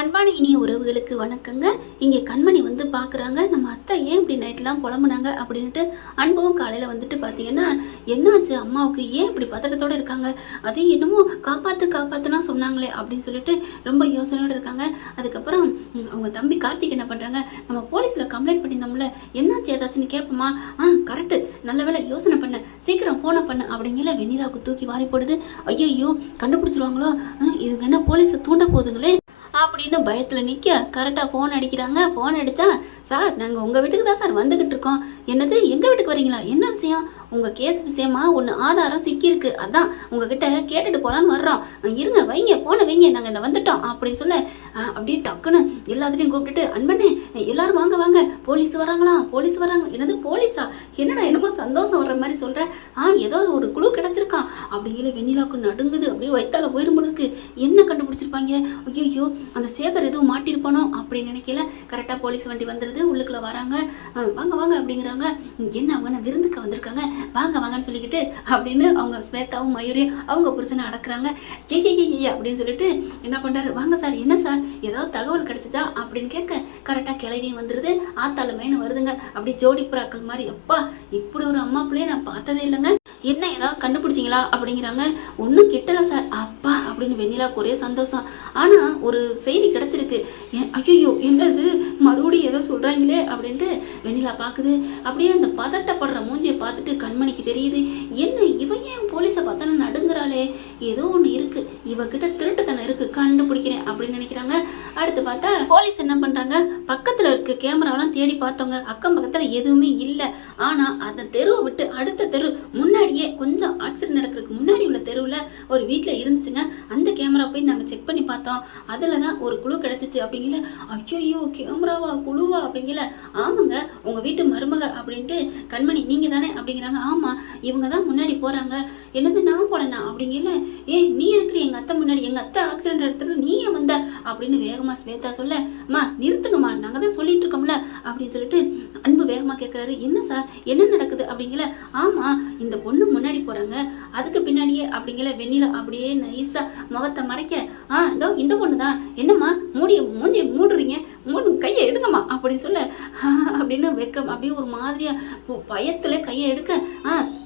அன்பான இனிய உறவுகளுக்கு வணக்கங்க. இங்கே கண்மணி வந்து பார்க்குறாங்க, நம்ம அத்தை ஏன் இப்படி நைட்லாம் புலம்புனாங்க அப்படின்ட்டு. அன்பும் காலையில் வந்துட்டு பார்த்தீங்கன்னா, என்னாச்சு அம்மாவுக்கு ஏன் இப்படி பதட்டத்தோடு இருக்காங்க, அதே என்னமோ காப்பாற்றுனா சொன்னாங்களே அப்படின்னு சொல்லிட்டு ரொம்ப யோசனையோடு இருக்காங்க. அதுக்கப்புறம் அவங்க தம்பி கார்த்திக் என்ன பண்ணுறாங்க, நம்ம போலீஸில் கம்ப்ளைண்ட் பண்ணியிருந்தோம்ல, என்னாச்சு ஏதாச்சுன்னு கேட்போமா, கரெக்டு, நல்ல வேலை யோசனை பண்ண, சீக்கிரம் ஃபோனை பண்ணு அப்படிங்கிற வெண்ணிலாவுக்கு தூக்கி வாரி போடுது. ஐயோ கண்டுபிடிச்சிருவாங்களோ, இதுக்கு என்ன போலீஸை தூண்ட போகுதுங்களே அப்படின்னு பயத்தில் நிற்க கரெக்டாக ஃபோன் அடிக்கிறாங்க. ஃபோன் அடித்தா, சார் நாங்கள் உங்கள் வீட்டுக்கு தான் சார் வந்துக்கிட்டு இருக்கோம். என்னது எங்கள் வீட்டுக்கு வரீங்களா, என்ன விஷயம், உங்கள் கேஸ் விஷயமா ஒன்று ஆதாரம் சிக்கியிருக்கு, அதான் உங்ககிட்ட கேட்டுட்டு போகலான்னு வர்றோம், இருங்க வைங்க போன வைங்க, நாங்கள் இந்த வந்துட்டோம் அப்படின்னு சொல்ல அப்படியே டக்குன்னு எல்லாத்தையும் கூப்பிட்டுட்டு, அன்பண்ணே எல்லாரும் வாங்க வாங்க, போலீஸ் வராங்களாம், போலீஸ் வராங்க. என்னது போலீஸா, என்னடா என்னமோ சந்தோஷம் வர்ற மாதிரி சொல்கிறேன், ஏதோ ஒரு குழு கிடச்சிருக்கான் அப்படிங்கிற வெண்ணிலாவுக்கு நடுங்குது, அப்படியே வயிற்றால போயிரும்போது இருக்கு. என்ன கண்டுபிடிச்சிருப்பாங்க, ஐயோ அந்த சேகர் எதுவும் மாட்டிருப்பானோ அப்படின்னு நினைக்கல. கரெக்டாக போலீஸ் வண்டி வந்துடுது, உள்ளுக்குள்ள வராங்க. வாங்க வாங்க அப்படிங்கிறாங்க. என்ன அவங்க விருந்துக்கு வந்திருக்காங்க, வாங்க வாங்கன்னு சொல்லிக்கிட்டு அப்படின்னு அவங்க ஸ்வேதாவும் மயூரியும் அவங்க புருஷனை அடக்குறாங்க. ஏ அப்படின்னு சொல்லிட்டு என்ன பண்ணுறாரு, வாங்க சார், என்ன சார் ஏதாவது தகவல் கிடைச்சதா அப்படின்னு கேட்க கரெக்டாக கிளவியும் வந்துடுது. ஆத்தாளுமேனு வருதுங்க, அப்படி ஜோடி புறாக்கள் மாதிரி. அப்பா இப்படி ஒரு அம்மா பிள்ளைய நான் பார்த்ததே இல்லைங்க, என்ன ஏதாவது கண்டுபிடிச்சிங்களா அப்படிங்கிறாங்க. ஒன்றும் கிட்டல சார், அப்பா அப்படின்னு வெண்ணிலாவுக்கு ஒரே சந்தோஷம். ஆனால் ஒரு செய்தி கிடச்சிருக்கு. ஐயோ என்னது மறுபடியும் ஏதோ சொல்கிறாங்களே அப்படின்ட்டு வெண்ணிலா பார்க்குது. அப்படியே அந்த பதட்டப்படுற மூஞ்சியை பார்த்துட்டு கண்மணிக்கு தெரியுது, என்ன இவ ஏன் போலீஸை பார்த்தோன்னா நடுங்குறாளே, ஏதோ ஒன்று இருக்குது, இவகிட்ட திருட்டுத்தனம் இருக்குது, கண்டுபிடிக்கிறேன் அப்படின்னு நினைக்கிறாங்க. அடுத்து பார்த்தா போலீஸ் என்ன பண்ணுறாங்க, பக்கத்தில் இருக்க கேமராவெல்லாம் தேடி பார்த்தவங்க, அக்கம் பக்கத்தில் எதுவுமே இல்லை. ஆனால் அந்த தெருவை விட்டு அடுத்த தெரு முன்னாடியே கொஞ்சம் ஆக்சிடென்ட் நடக்கிறதுக்கு முன்னாடி உள்ள தெருவில் ஒரு வீட்டில் இருந்துச்சுங்க. அந்த கேமரா போய் நாங்கள் செக் பண்ணி பார்த்தோம், அதில் தான் ஒரு குழு கிடச்சிச்சு அப்படிங்கல. ஐயோ கேமராவா குழுவா அப்படிங்கல. ஆமாங்க உங்கள் வீட்டு மருமக அப்படின்ட்டு. கண்மணி நீங்கள் தானே அப்படிங்கிறாங்க. ஆமாம் இவங்க தான் முன்னாடி போகிறாங்க. என்னது நான் போனேன்னா அப்படிங்கல. நீ எதுக்கு எங்கள் அத்தை முன்னாடி, எங்கள் அத்தை ஆக்சிடென்ட் எடுத்துட்டு நீ ஏன் வந்த அப்படின்னு வேகமாக ஸ்வேதா சொல்ல, அம்மா நிறுத்துங்கம்மா, நாங்கள் தான் சொல்லிட்டு இருக்கோம்ல அப்படின்னு சொல்லிட்டு அன்பு வேகமாக கேட்குறாரு. என்ன சார் என்ன நடக்குது அப்படிங்கல. ஆமாம் இந்த பொண்ணு முன்னாடி போகிறாங்க, அதுக்கு பின்னாடியே அப்படிங்கல. வெண்ணிலா அப்படியே நைஸாக முகத்தை மறைக்க, இதோ இந்த பொண்ணு தான், என்னம்மா மூஞ்சியை மூடுறீங்க, கையை எடுங்கம்மா அப்படின்னு சொல்ல அப்படின்னு வெக்கம் அப்படியே ஒரு மாதிரியா பயத்துல கையை எடுக்க,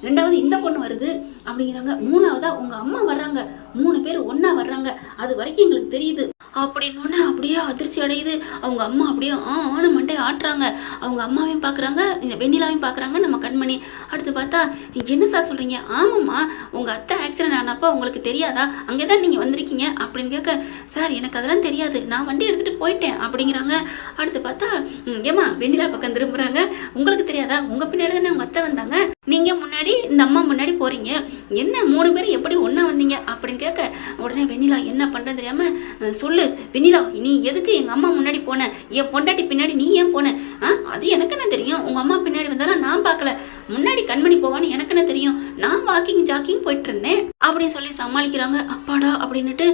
ரெண்டாவது இந்த பொண்ணு வருது அப்படிங்கிறாங்க. மூணாவதா உங்க அம்மா வர்றாங்க, 3 பேர் ஒன்னா வர்றாங்க, அது வரைக்கும் எங்களுக்கு தெரியுது அப்படின்னு அப்படியே அதிர்ச்சி அடையுது. அவங்க அம்மா அப்படியே ஆன மண்டே ஆட்டுறாங்க. அவங்க அம்மாவையும் பார்க்குறாங்க, இந்த வெண்ணிலாவையும் பார்க்குறாங்க நம்ம கண்மணி. அடுத்து பார்த்தா, என்ன சார் சொல்கிறீங்க, ஆமாம்மா உங்கள் அத்தை ஆக்சிடென்ட் ஆனப்போ உங்களுக்கு தெரியாதா, அங்கே தான் நீங்கள் வந்திருக்கீங்க அப்படின்னு கேட்க, சார் எனக்கு அதெல்லாம் தெரியாது, நான் வண்டி எடுத்துகிட்டு போயிட்டேன் அப்படிங்கிறாங்க. அடுத்து பார்த்தா ஏமா வெண்ணிலா பக்கம் திரும்புகிறாங்க, உங்களுக்கு தெரியாதா, உங்கள் பின்னாடி தானே உங்கள் அத்தை வந்தாங்க, நீங்கள் முன்னாடி இந்த அம்மா முன்னாடி போகிறீங்க, என்ன 3 பேர் எப்படி ஒன்றா வந்தீங்க அப்படின்னு கேட்க, உடனே வெண்ணிலா என்ன பண்ணுறது தெரியாமல், சொல்லு வெண்ணிலா நீ எதுக்கு எங்கள் அம்மா முன்னாடி போன, என் பொண்டாட்டி பின்னாடி நீ ஏன் போன, அது எனக்கு என்ன தெரியும், உங்கள் அம்மா பின்னாடி வந்தாலும் நான் பார்க்கல, முன்னாடி கண்மணி போவான்னு எனக்கு என்ன தெரியும், நான் ஜாக்கிங் போயிட்டு இருந்தேன் அப்படின்னு சொல்லி சமாளிக்கிறாங்க. அப்பாடா அப்படின்னுட்டு,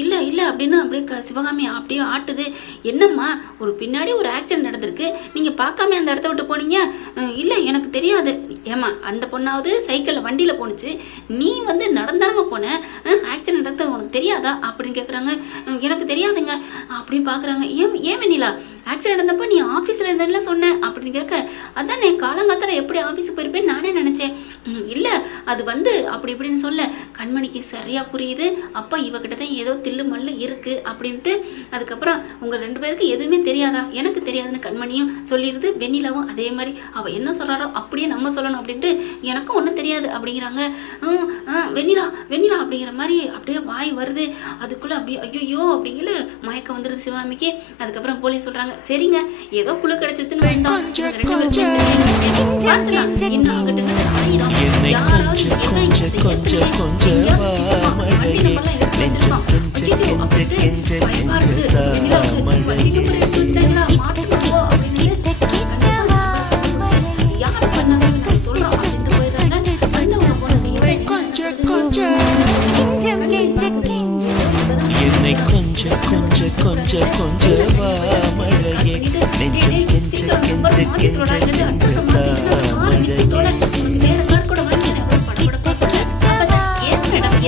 இல்லை இல்லை அப்படின்னு அப்படியே சிவகாமி அப்படியே ஆட்டுது. என்னம்மா ஒரு பின்னாடி ஒரு ஆக்சிடென்ட் நடந்திருக்கு, நீங்கள் பார்க்காம அந்த இடத்த விட்டு போனீங்க, இல்லை எனக்கு தெரியாது. ஏமா அந்த பொண்ணாவது சைக்கிளில் வண்டியில் போணுச்சு, நீ வந்து நடந்தானமா போன, ஆக்சிடென்ட் நடந்தது உனக்கு தெரியாதா அப்படின்னு கேட்குறாங்க. எனக்கு தெரியாதுங்க அப்படின்னு பார்க்குறாங்க. ஏன் வெண்ணிலா ஆக்சிடென்ட் நடந்தப்போ நீ ஆஃபீஸில் இருந்ததுல சொன்னேன் அப்படின்னு கேட்க, அதான் நான் காலங்காத்தால் எப்படி ஆஃபீஸுக்கு போயிருப்பேன்னு நானே நினச்சேன், இல்லை அது வந்து அப்படி இப்படின்னு சொல்ல கண்மணிக்கு சரியாக புரியுது. அப்போ இவகிட்ட தான் ஏதோ தில்லு மல்லு இருக்குது அப்படின்ட்டு. அதுக்கப்புறம் உங்கள் 2 பேருக்கு எதுவுமே தெரியாதா, எனக்கு தெரியாதுன்னு கண்மணியும் சொல்லிடுது. வெண்ணிலாவும் அதே மாதிரி அவள் என்ன சொல்கிறாரோ அப்படியே நம்ம சொல்லணும் அப்படின்ட்டு, எனக்கும் ஒன்றும் தெரியாது அப்படிங்கிறாங்க. வெண்ணிலா வெண்ணிலா அப்படிங்கிற மாதிரி அப்படியே வாய் வருது. அதுக்குள்ளே அப்படியே ஐயோ அப்படிங்கிற மயக்கம் வந்துடுது சிவகாமிக்கு. அதுக்கப்புறம் போலீஸ் சொல்கிறாங்க, சரிங்க ஏதோ குழு கிடச்சிச்சுன்னு வேண்டாம்,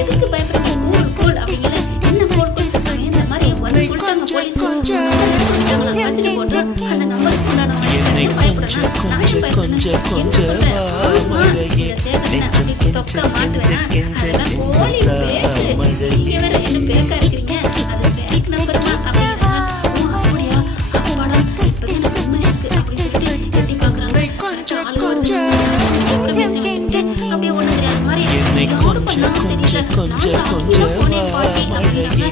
எதுக்கு பயப்படுறீங்க, கூல் அப்படிங்கிற என்ன கூல் இந்த மாதிரி சொல்லிட்டாங்க போலீஸ். நான் ஏன் பயப்படணும்? என்ன சொல்ற? ஆமா, இந்த சேவகனை அப்படி தொக்க மாட்டுவேனா? அதெல்லாம் கோழி பேச்சு. நீங்க வேற என்ன பேக்கா இருக்கிறீங்க? அது பேக் நம்பர் தான் அப்படிங்கிறாங்க. ஓ அப்படியா? அப்பாடா, இப்பதான் எனக்கு நிம்மதியா இருக்கு அப்படின்னு சொல்லிட்டு எட்டி பாக்குறாங்க. அப்படியே ஒண்ணு தெரியாத மாதிரி யாரு பண்ணாலும் தெரியல. நான் போனேன் பாட்டி அப்படிங்கிறாங்க.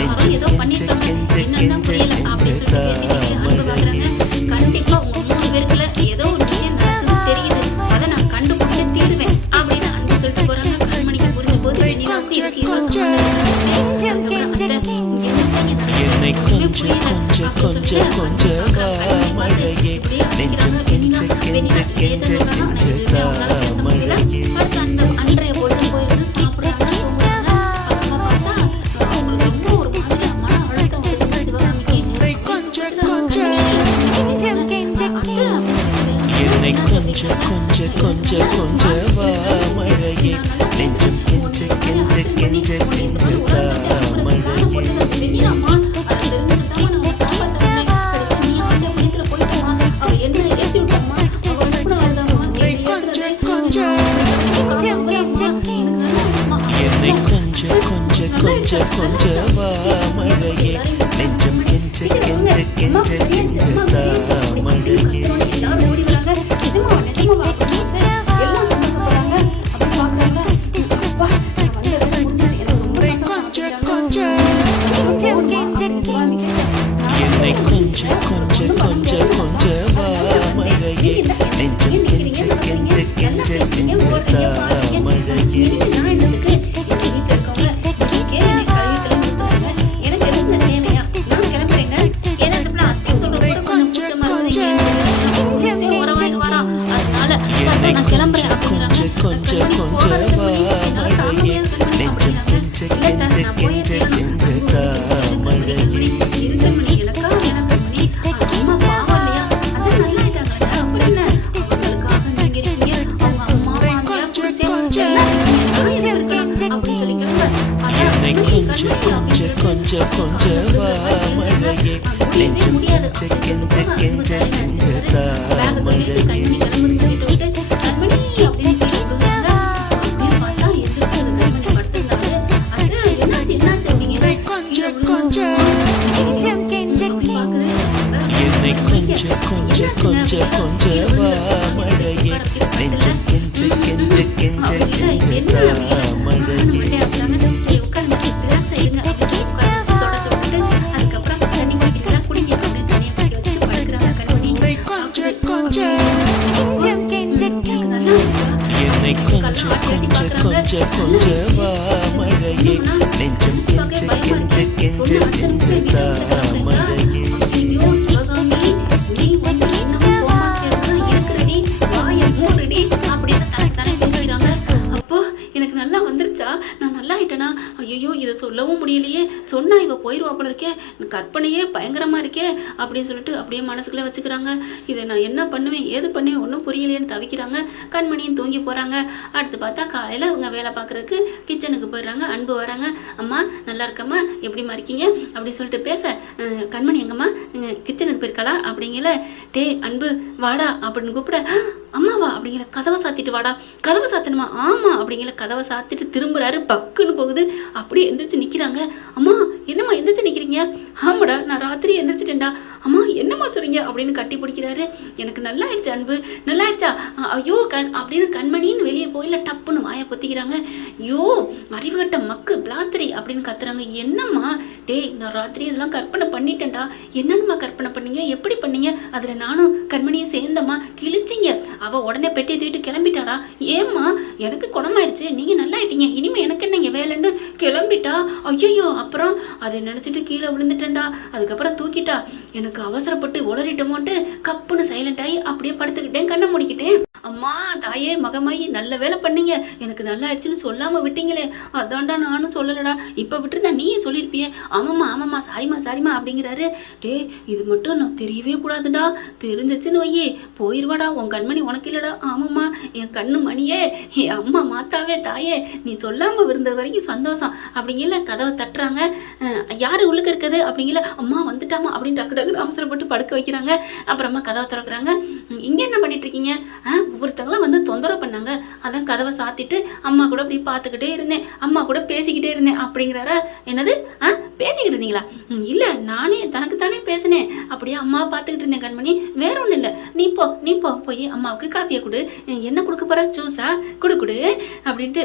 யாரும் ஏதோ பண்ணிருக்காங்க, என்னன்னு புரியல அப்படின்னு சொல்லிட்டு அன்பு பாக்குறாங்க. கண்டிப்பா உங்க 3 பேருக்குள்ள ஏதோ ஒரு விஷயம் நடக்குதுன்னு தெரியுது, அதை நான் கண்டுபிடிச்சே தீருவேன் அப்படின்னு அன்பு சொல்லிட்டு போறாங்க. கண்மணிக்கு புரிஞ்ச போது வெண்ணிலாவுக்கு இதுக்கு என்னை கொஞ்ச கொஞ்ச கொஞ்ச கொஞ்ச மழையே நெஞ்சம் கெஞ்ச கெஞ்ச கெஞ்ச கெஞ்ச மழையே. அன்றைய பொழுது போயிருந்து சாப்பிடுறாங்க, தூங்குறாங்க. அப்புறமா பார்த்தா அவங்களுக்கு ரொம்ப ஒரு மாதிரி மன அழுத்தம் வருது சிவகாமிக்கு. என்னை கொஞ்ச கொஞ்ச கொஞ்ச கொஞ்ச மழையே நெஞ்சம் கெஞ்ச கெஞ்ச கெஞ்ச கெஞ்ச மழையே. வெண்ணிலாமா, அதை தெரிஞ்சுக்கிட்டாம நம்ம காப்பாற்ற கடைசி நீ வந்து பிடிக்கிற போயிட்டோமா, அவ என்ன ஏற்றி விட்டாமா, அவ அனுப்புன ஆள்தாம்மா, என்னை கொஞ்ச கொஞ்ச கொஞ்ச கொஞ்ச மழையே நெஞ்சம் கெஞ்ச கெஞ்ச கெஞ்ச கெஞ்ச மழையே. எல்லாரும் ஓடி வராங்க. நிஜமா நிஜமா அப்படின்னு எல்லாம் சந்தோஷப்படுறாங்க. அப்படி பாக்குறாங்க. அப்பா, நான் வந்த வேலை முடிஞ்சிச்சு, எனக்கு ரொம்ப என்னை கொஞ்ச கொஞ்ச கொஞ்ச கொஞ்ச மழையே நெஞ்சம் கெஞ்ச கெஞ்ச கெஞ்ச கெஞ்ச மழையே. நான் என்னதுக்கு எங்க வீட்டுல இருக்கவங்க இன்னைக்கே என்னை கழுவி கிளம்பி விட்டுறாங்க. எனக்கு எதுக்கு தேவையா? நான் கிளம்புறேங்க. ஏன்னா இந்த பிள்ளை அத்தை சொல்றது கூட கொஞ்சம் கூச்சமா வரா. அதனால நான் கிளம்புறேன் அப்படிங்கிறாங்க. கொஞ்ச கொஞ்ச மழையே நெஞ்சம் கெஞ்ச கெஞ்ச கெஞ்ச கெஞ்ச மழையே. இருக்கமணி எனக்கா எனக்கமணி அம்மா பாவம் இல்லையா? அதான் நல்லா ஆயிட்டாங்க அப்படின்னு அவங்களுக்காக நீங்க இருக்கீங்க. அவங்க அம்மா அப்படின்னு சொல்லிக்கிறாங்க. என்னை கொஞ்ச கொஞ்ச கொஞ்ச கொஞ்ச மழையே நெஞ்சம் கெஞ்ச கெஞ்ச கெஞ்ச கெஞ்ச மழையே. என்னை கொஞ்ச கொஞ்ச கொஞ்ச கொஞ்ச மழையே நெஞ்சம் கெஞ்ச கெஞ்ச கெஞ்ச கெஞ்ச மழையே. என்னை கொஞ்ச கொஞ்ச கொஞ்ச கொஞ்ச மழையே நெஞ்சம் கெஞ்ச கெஞ்ச கெஞ்ச கெஞ்ச மழையே. எனக்கு நல்லா வந்துருச்சா? நான் நல்லா ஆயிட்டேனா? ஐயோ, இதை சொல்லவும் முடியலையே, சொன்னா இவ போயிடுவா போல இருக்கே, கற்பனையே பயங்கரமா இருக்கே அப்படின்னு சொல்லிட்டு அப்படியே மனசுக்குள்ளே வச்சுக்கிறாங்க. இதை நான் என்ன பண்ணுவேன் ஏது பண்ணுவேன் ஒன்றும் புரியலையேன்னு தவிக்கிறாங்க. கண்மணியும் தூங்கி போறாங்க. அடுத்து பார்த்தா காலையில அவங்க வேலை பார்க்கறதுக்கு கிச்சனுக்கு போயிடுறாங்க. அன்பு வராங்க. அம்மா நல்லா இருக்கம்மா, எப்படிமா இருக்கீங்க அப்படின்னு சொல்லிட்டு பேச, கண்மணி எங்கம்மா கிச்சனுக்கு போயிருக்காளா அப்படிங்கல. டே அன்பு வாடா அப்படின்னு கூப்பிட, அம்மாவா அப்படிங்கிற, கதவை சாத்திட்டு வாடா. கதவை சாத்தணுமா? ஆமா அப்படிங்கிற, கதவை சாத்திட்டு திரும்புறாரு. பக்குன்னு போகுது. அப்படியே எந்திரிச்சு நிக்கிறாங்க. அம்மா என்னம்மா எந்திரிச்சு நிக்கிறீங்க? ஆமாடா, நான் ராத்திரி எந்திரிச்சிட்டேன்டா. அம்மா என்னம்மா சொல்றீங்க அப்படின்னு கட்டி பிடிக்கிறாரு. எனக்கு நல்லா ஆயிடுச்சு அன்பு, நல்லா ஆயிடுச்சா? ஐயோ அப்படின்னு கண்மணின்னு வெளியே போயில டப்புன்னு வாயை பொத்திக்கிறாங்க. ஐயோ அறிவுகட்ட மக்கு பிளாஸ்தரி அப்படின்னு கத்துறாங்க. என்னம்மா? டேய், நான் ராத்திரி இதெல்லாம் கற்பனை பண்ணிட்டேன்டா. என்னம்மா கற்பனை பண்ணீங்க? எப்படி பண்ணீங்க? அதுல நானும் கண்மணியும் சேர்ந்தம்மா, கிழிச்சிங்க. அவ உடனே பெட்டி தூக்கிட்டு கிளம்பிட்டாடா. ஏம்மா? எனக்கு குணமாயிடுச்சு, நீங்க நல்லா ஆயிட்டீங்க, இனிமே எனக்கு என்னங்க வேலைன்னு கிளம்பிட்டா. ஐயோ, அப்புறம் அதை நினைச்சிட்டு கீழே விழுந்துட்டேன்டா. அதுக்கப்புறம் தூக்கிட்டா. எனக்கு அவசரப்பட்டு உளறிட்டோமோன்ட்டு கப்புன்னு சைலண்ட் ஆகி அப்படியே படுத்துக்கிட்டேன், கண்ணை மூடிக்கிட்டேன். அம்மா தாயே மகமாயி நல்ல வேலை பண்ணீங்க, எனக்கு நல்லா ஆயிடுச்சுன்னு சொல்லாம விட்டீங்களே, அதான்டா நானும் சொல்லலடா, இப்ப விட்டுருந்தா நீயே சொல்லியிருப்பியே. ஆமாம்மா சாரிம்மா அப்படிங்கிறாரு. டேய் இது மட்டும் நான் தெரியவே கூடாதுடா, தெரிஞ்சிச்சுன்னு வையே போயிருவாடா, உன் கண்மணி உனக்கு இல்லடா. ஆமாம்மா என் கண்ணு மணியே, என் அம்மா மாத்தாவே தாயே, நீ சொல்லாம இருந்தது வரைக்கும் சந்தோஷம் அப்படிங்கல. கதவை தட்டுறாங்க. யாரு உள்ளுக்கு இருக்குது அப்படிங்கல. அம்மா வந்துட்டாமா அப்படின்னு டக்கு டக்குன்னு அவசரப்பட்டு படுக்க வைக்கிறாங்க. அப்புறமா கதவை திறக்கிறாங்க. இங்க என்ன பண்ணிட்டு இருக்கீங்க? ஒவ்வொருத்தவங்களும் வந்து தொந்தரவு பண்ணாங்க, அதான் கதவை சாத்திட்டு அம்மா கூட அப்படி பார்த்துக்கிட்டே இருந்தேன், அம்மா கூட பேசிக்கிட்டே இருந்தேன் அப்படிங்கிறாரா. என்னது பேசிக்கிட்டு இருந்தீங்களா? இல்ல நானே தனக்கு தானே பேசினேன், அப்படியே அம்மா பார்த்துக்கிட்டு இருந்தேன் கண்மணி, வேற ஒன்றும் இல்லை. நீ போ போய் அம்மாவுக்கு காப்பியை கொடு. என்ன கொடுக்க போற? ஜூஸா? கொடு அப்படின்ட்டு.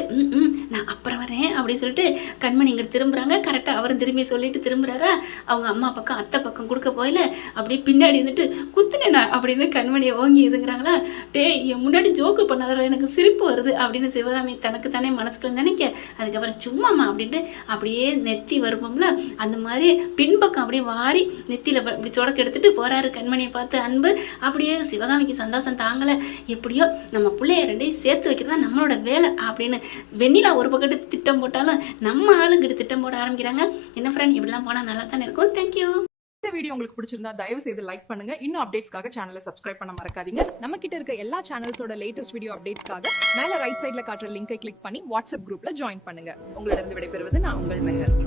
நான் அப்புறம் வரேன் அப்படின்னு சொல்லிட்டு கண்மணி இங்க திரும்புறாங்க. கரெக்டாக அவரும் திரும்பி சொல்லிட்டு திரும்புறாரா. அவங்க அம்மா பக்கம் அத்தை பக்கம் கொடுக்க போயில அப்படியே பின்னாடி இருந்துட்டு குத்துனேண்ணா அப்படின்னு கண்மணியை ஓங்கி எதுங்கிறாங்களா. டேய் என் முன்னாடி ஜோக்கு பண்ணாத, எனக்கு சிரிப்பு வருது அப்படின்னு சிவகாமி தனக்கு தானே மனசுக்குள்ள நினைக்க. அதுக்கப்புறம் சும்மாமா அப்படின்ட்டு அப்படியே நெத்தி வருவோம்ல, அந்த மாதிரி பின்பக்கம் அப்படியே வாரி நெத்தியில இப்படி சொடக்கு எடுத்துட்டு போறாரு. கண்மணியை பார்த்து அன்பு அப்படியே சிவகாமிக்கு சந்தோஷம் தாங்கலை. எப்படியோ நம்ம பிள்ளைய ரெண்டையும் சேர்த்து வைக்கிறதா நம்மளோட வேலை அப்படின்னு வெண்ணிலா ஒரு பக்கத்து திட்டம் போட்டாலும் நம்ம ஆளுங்கிட்ட திட்டம் போட ஆரம்பிக்கிறாங்க. என்ன ஃப்ரெண்ட், இப்படிலாம் போனால் நல்லா தானே இருக்கும். தேங்க்யூ. இந்த வீடியோ உங்களுக்கு பிடிச்சிருந்தா தயவு செய்து லைக் பண்ணுங்க. இன்னும் அப்டேட்ஸ்க்காக சேனலை சப்ஸ்கிரைப் பண்ண மறக்காதீங்க. நம்ம கிட்ட இருக்க எல்லா சேனல்ஸோட லேட்டஸ்ட் வீடியோ அப்டேட்ஸ்க்காக மேல ரைட் சைடுல காட்டுற லிங்கை கிளிக் பண்ணி வாட்ஸ்அப் குரூப்ல ஜாயின் பண்ணுங்க. உங்களிடம் விடைபெறுவது நான் உங்கள் மெஹர்.